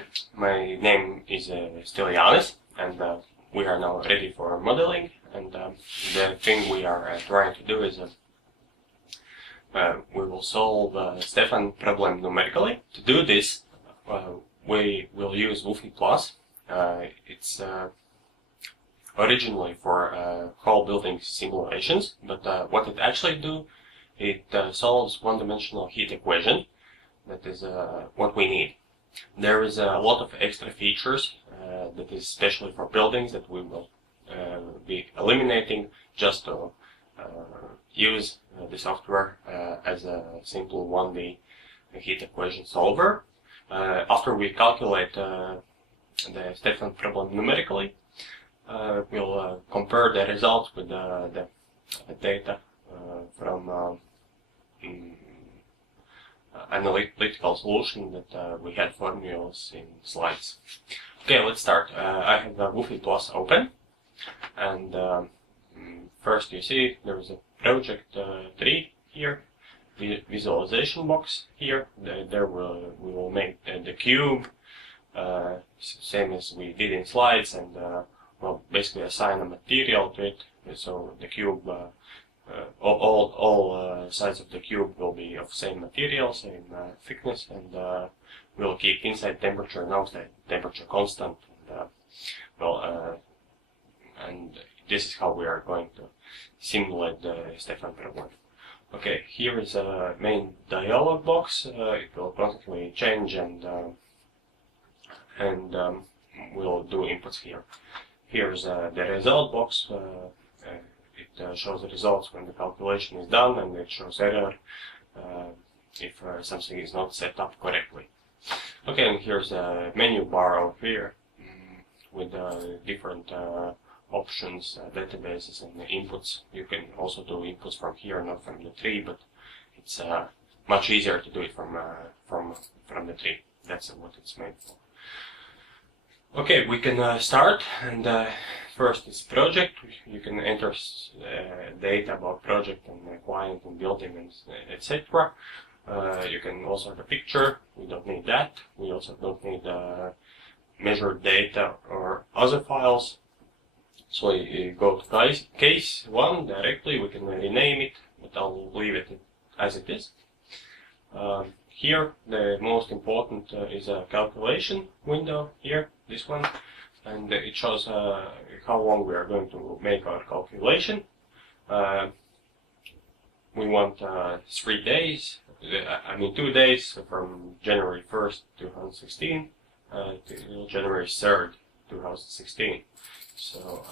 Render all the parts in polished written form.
again. My name is still Janis, and we are now ready for modeling. And the thing we are trying to do is we will solve the Stefan problem numerically. To do this, we will use WUFI Plus. It's originally for whole building simulations, but what it actually do, it solves one-dimensional heat equation. That is what we need. There is a lot of extra features that is especially for buildings that we will be eliminating just to use the software as a simple 1D heat equation solver. After we calculate the Stefan problem numerically, we'll compare the results with the data from analytical solution that we had formulas in slides. Okay, let's start. I have the WUFI Plus open, and first you see there is a project tree here, visualization box here. There we will make the cube, same as we did in slides, and well, basically assign a material to it. So the cube, all sides of the cube will be of same material, same thickness, and we'll keep inside temperature and outside temperature constant. And, and this is how we are going to simulate the Stefan problem. Okay, here is a main dialog box. It will constantly change, and we'll do inputs here. Here's the result box. It shows the results when the calculation is done, and it shows error if something is not set up correctly. Okay, and here's a menu bar over here with different options, databases, and inputs. You can also do inputs from here, not from the tree, but it's much easier to do it from the tree. That's what it's made for. Okay, we can start, and first is project. You can enter data about project and client and building and etc. You can also have a picture. We don't need that. We also don't need measured data or other files. So you go to case 1 directly. We can rename it, but I'll leave it as it is. Here, the most important is a calculation window here, this one, and it shows how long we are going to make our calculation. We want 3 days, 2 days from January 1st, 2016 to January 3rd, 2016. So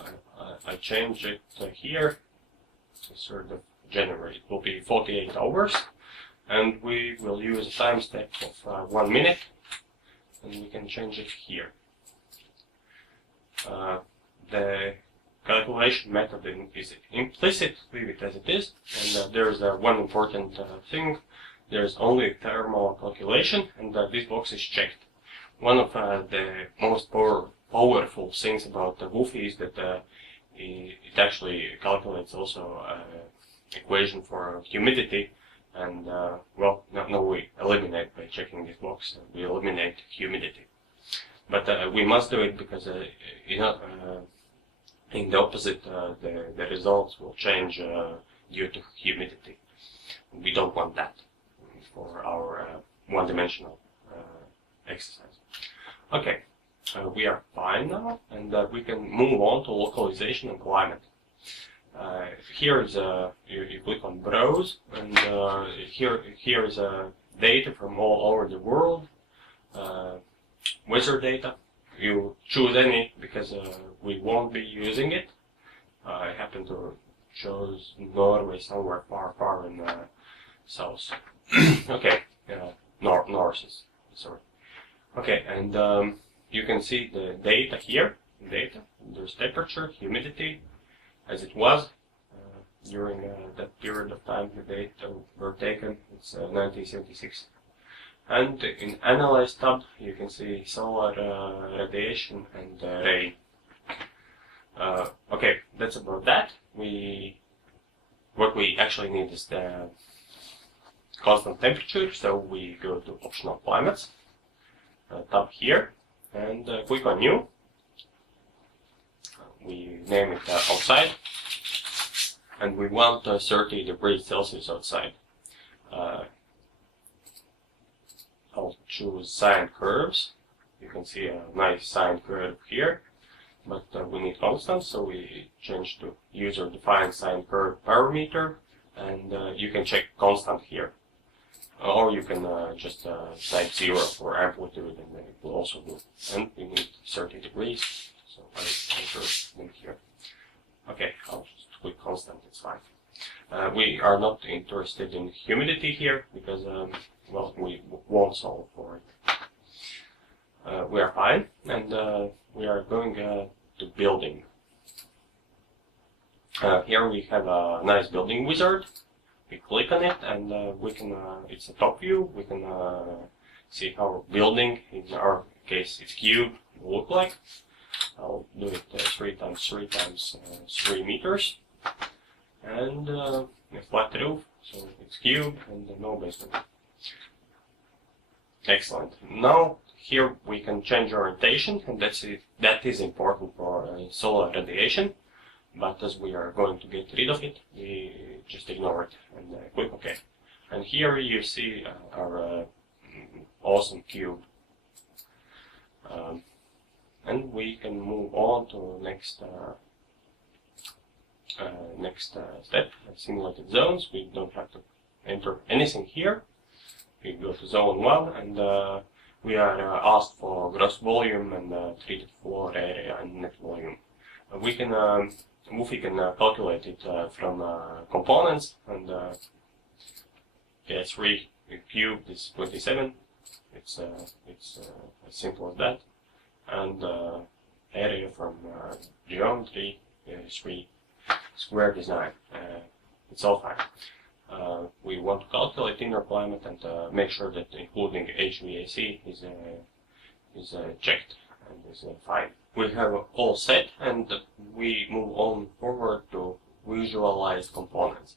I change it here to 3rd of January. It will be 48 hours. And we will use a time step of 1 minute, and we can change it here. The calculation method is implicit, leave it as it is, and there's one important thing. There's only thermal calculation, and this box is checked. One of the most powerful things about the WUFI is that it actually calculates also equation for humidity. And well, now we eliminate by checking this box. We eliminate humidity, but we must do it because in the opposite, the results will change due to humidity. We don't want that for our one-dimensional exercise. Okay, we are fine now, and we can move on to localization and climate. Here is you click on browse, and here is data from all over the world, weather data. You choose any because we won't be using it. I happen to choose Norway, somewhere far in south. Okay, north is sorry. Okay, and you can see the data here. There's temperature, humidity, as it was during that period of time the data were taken. It's 1976. And in Analyze tab you can see solar radiation and rain. Okay, that's about that. What we actually need is the constant temperature, so we go to optional climates tab here, and click on New. We name it outside, and we want 30 degrees Celsius outside. I'll choose sine curves. You can see a nice sine curve here, but we need constant, so we change to user-defined sine curve parameter, and you can check constant here. Or you can just type 0 for amplitude, and it will also do. And we need 30 degrees, so I enter them here. Okay, I'll just click constant, it's fine. We are not interested in humidity here, because, well, we won't solve for it. We are fine, and we are going to building. Here we have a nice building wizard. We click on it, and we can, it's a top view, we can see how our building, in our case it's cube, will look like. I'll do it 3 times 3 times 3 meters. And a flat roof, so it's cube and no basement. Excellent. Now here we can change orientation, and that is important for solar radiation. But as we are going to get rid of it, we just ignore it and click OK. And here you see our awesome cube. And we can move on to next step, simulated zones. We don't have to enter anything here. We go to zone 1, and we are asked for gross volume and treated floor area and net volume. We can WUFI can calculate it from components, and K3 cubed is 27. It's as simple as that, and area from geometry is 3. Square design. It's all fine. We want to calculate indoor climate and make sure that including HVAC is checked and is fine. We have all set, and we move on forward to visualize components.